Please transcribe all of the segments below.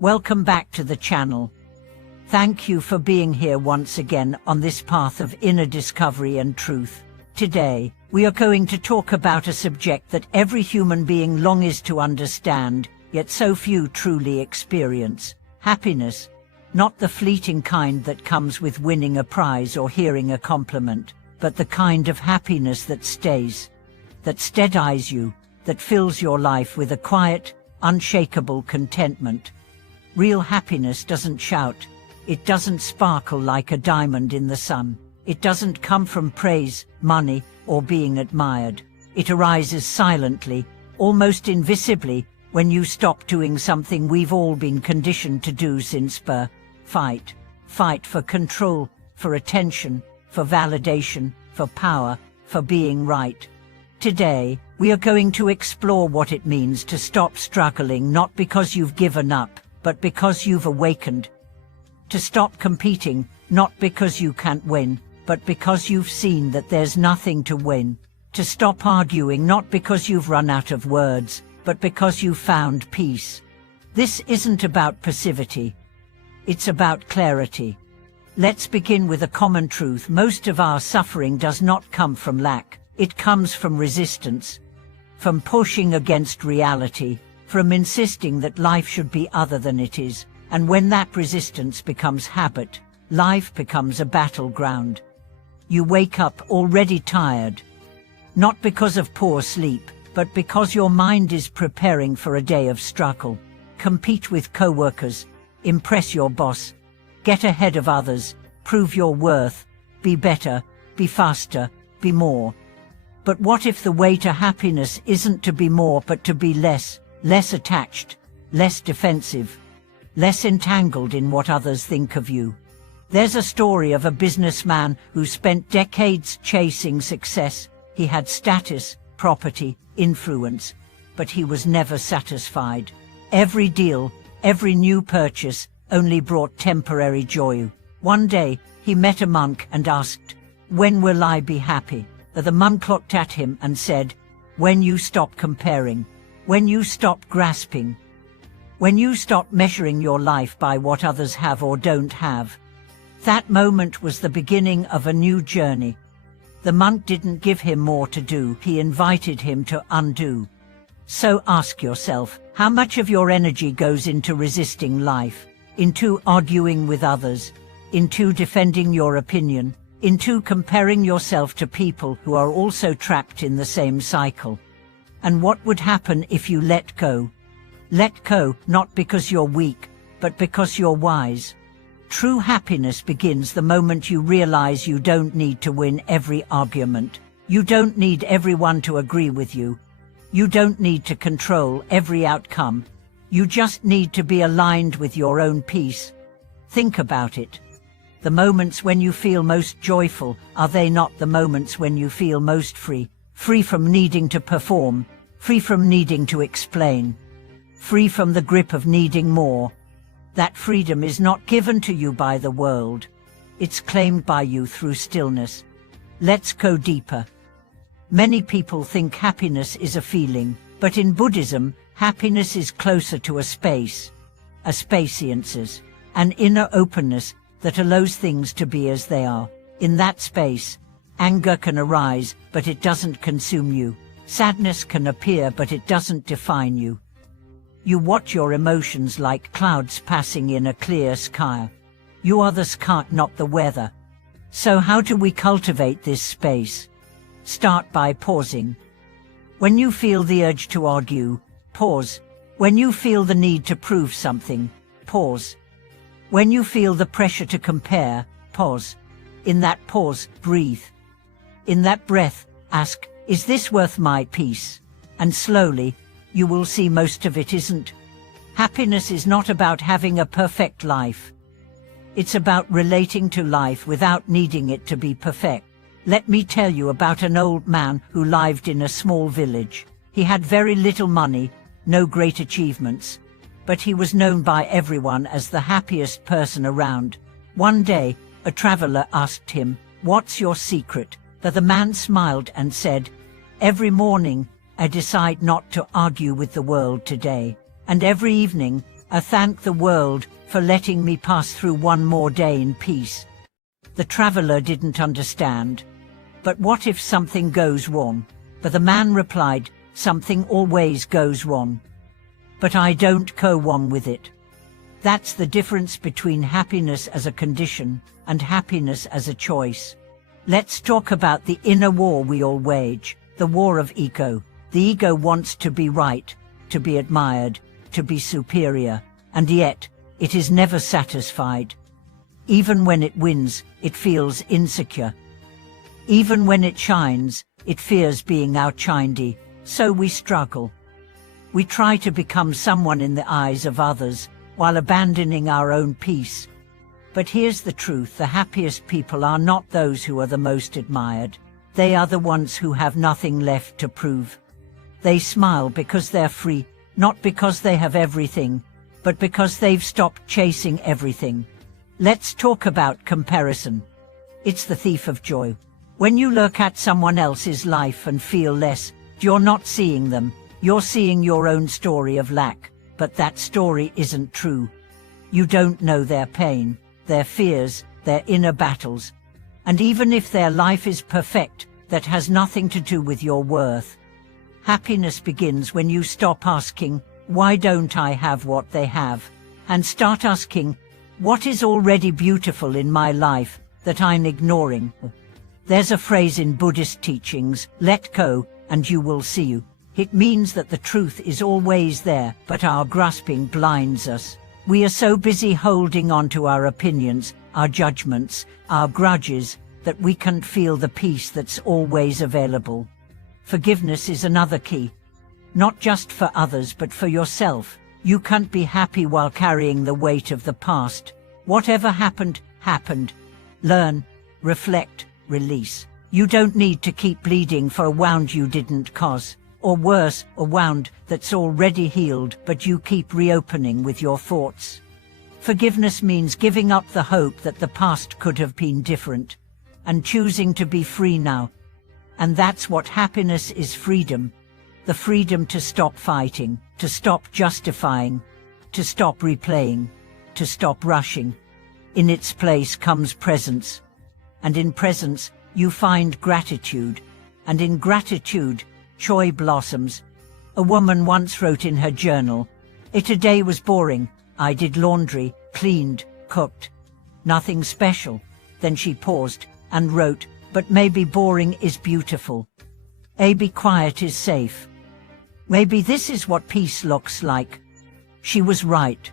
Welcome back to the channel. Thank you for being here once again on this path of inner discovery and truth. Today, we are going to talk about a subject that every human being longs to understand, yet so few truly experience: happiness. Not the fleeting kind that comes with winning a prize or hearing a compliment, but the kind of happiness that stays, that steadies you, that fills your life with a quiet, unshakable contentment. Real happiness doesn't shout. It doesn't sparkle like a diamond in the sun. It doesn't come from praise, money, or being admired. It arises silently, almost invisibly, when you stop doing something we've all been conditioned to do since birth. Fight. Fight for control, for attention, for validation, for power, for being right. Today, we are going to explore what it means to stop struggling, not because you've given up, but because you've awakened. To stop competing, not because you can't win, but because you've seen that there's nothing to win. To stop arguing, not because you've run out of words, but because you've found peace. This isn't about passivity. It's about clarity. Let's begin with a common truth. Most of our suffering does not come from lack. It comes from resistance, from pushing against reality, from insisting that life should be other than it is. And when that resistance becomes habit, life becomes a battleground. You wake up already tired, not because of poor sleep, but because your mind is preparing for a day of struggle. Compete with co-workers, impress your boss, get ahead of others, prove your worth, be better, be faster, be more. But what if the way to happiness isn't to be more, but to be less attached, less defensive, less entangled in what others think of you? There's a story of a businessman who spent decades chasing success. He had status, property, influence, but he was never satisfied. Every deal, every new purchase only brought temporary joy. One day, he met a monk and asked, "When will I be happy?" The monk looked at him and said, "When you stop comparing, when you stop grasping, when you stop measuring your life by what others have or don't have." That moment was the beginning of a new journey. The monk didn't give him more to do, he invited him to undo. So ask yourself, how much of your energy goes into resisting life, into arguing with others, into defending your opinion, into comparing yourself to people who are also trapped in the same cycle? And what would happen if you let go? Let go, not because you're weak, but because you're wise. True happiness begins the moment you realize you don't need to win every argument. You don't need everyone to agree with you. You don't need to control every outcome. You just need to be aligned with your own peace. Think about it. The moments when you feel most joyful, are they not the moments when you feel most free? Free from needing to perform, free from needing to explain, free from the grip of needing more. That freedom is not given to you by the world. It's claimed by you through stillness. Let's go deeper. Many people think happiness is a feeling, but in Buddhism, happiness is closer to a space, a spaciousness, an inner openness that allows things to be as they are. In that space, anger can arise, but it doesn't consume you. Sadness can appear, but it doesn't define you. You watch your emotions like clouds passing in a clear sky. You are the sky, not the weather. So how do we cultivate this space? Start by pausing. When you feel the urge to argue, pause. When you feel the need to prove something, pause. When you feel the pressure to compare, pause. In that pause, breathe. In that breath, ask, "Is this worth my peace?" And slowly, you will see most of it isn't. Happiness is not about having a perfect life. It's about relating to life without needing it to be perfect. Let me tell you about an old man who lived in a small village. He had very little money, no great achievements, but he was known by everyone as the happiest person around. One day, a traveler asked him, "What's your secret?" The man smiled and said, "Every morning, I decide not to argue with the world today. And every evening, I thank the world for letting me pass through one more day in peace. The traveler didn't understand. But what if something goes wrong? But the man replied, something always goes wrong. But I don't go on with it. That's the difference between happiness as a condition and happiness as a choice. Let's talk about the inner war we all wage, the war of ego. The ego wants to be right, to be admired, to be superior, and yet it is never satisfied. Even when it wins, it feels insecure. Even when it shines, it fears being outshined, so we struggle. We try to become someone in the eyes of others, while abandoning our own peace. But here's the truth: the happiest people are not those who are the most admired. They are the ones who have nothing left to prove. They smile because they're free, not because they have everything, but because they've stopped chasing everything. Let's talk about comparison. It's the thief of joy. When you look at someone else's life and feel less, you're not seeing them, you're seeing your own story of lack. But that story isn't true. You don't know their pain, their fears, their inner battles. And even if their life is perfect, that has nothing to do with your worth. Happiness begins when you stop asking, why don't I have what they have? And start asking, what is already beautiful in my life that I'm ignoring? There's a phrase in Buddhist teachings, let go, and you will see you. It means that the truth is always there, but our grasping blinds us. We are so busy holding on to our opinions, our judgments, our grudges, that we can't feel the peace that's always available. Forgiveness is another key. Not just for others, but for yourself. You can't be happy while carrying the weight of the past. Whatever happened, happened. Learn, reflect, release. You don't need to keep bleeding for a wound you didn't cause. Or worse, a wound that's already healed, but you keep reopening with your thoughts. Forgiveness means giving up the hope that the past could have been different, and choosing to be free now. And that's what happiness is: freedom. The freedom to stop fighting, to stop justifying, to stop replaying, to stop rushing. In its place comes presence. And in presence, you find gratitude. And in gratitude, joy blossoms. A woman once wrote in her journal, "A day was boring. I did laundry, cleaned, cooked. Nothing special." Then she paused and wrote, "But maybe boring is beautiful. Maybe quiet is safe. Maybe this is what peace looks like." She was right.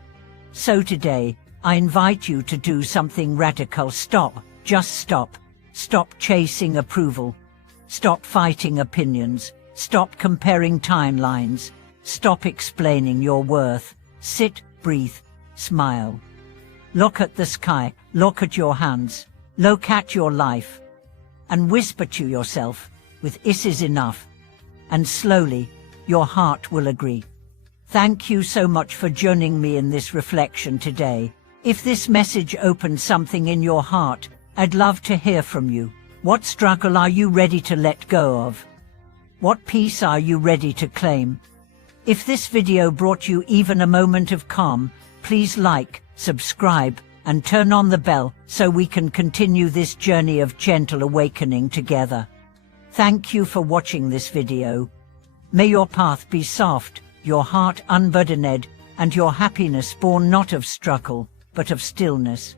So today, I invite you to do something radical. Stop. Just stop. Stop chasing approval. Stop fighting opinions. Stop comparing timelines. Stop explaining your worth. Sit, breathe, smile. Look at the sky, look at your hands, look at your life, and whisper to yourself, with "This is enough." And slowly, your heart will agree. Thank you so much for joining me in this reflection today. If this message opened something in your heart, I'd love to hear from you. What struggle are you ready to let go of? What peace are you ready to claim? If this video brought you even a moment of calm, please like, subscribe, and turn on the bell so we can continue this journey of gentle awakening together. Thank you for watching this video. May your path be soft, your heart unburdened, and your happiness born not of struggle, but of stillness.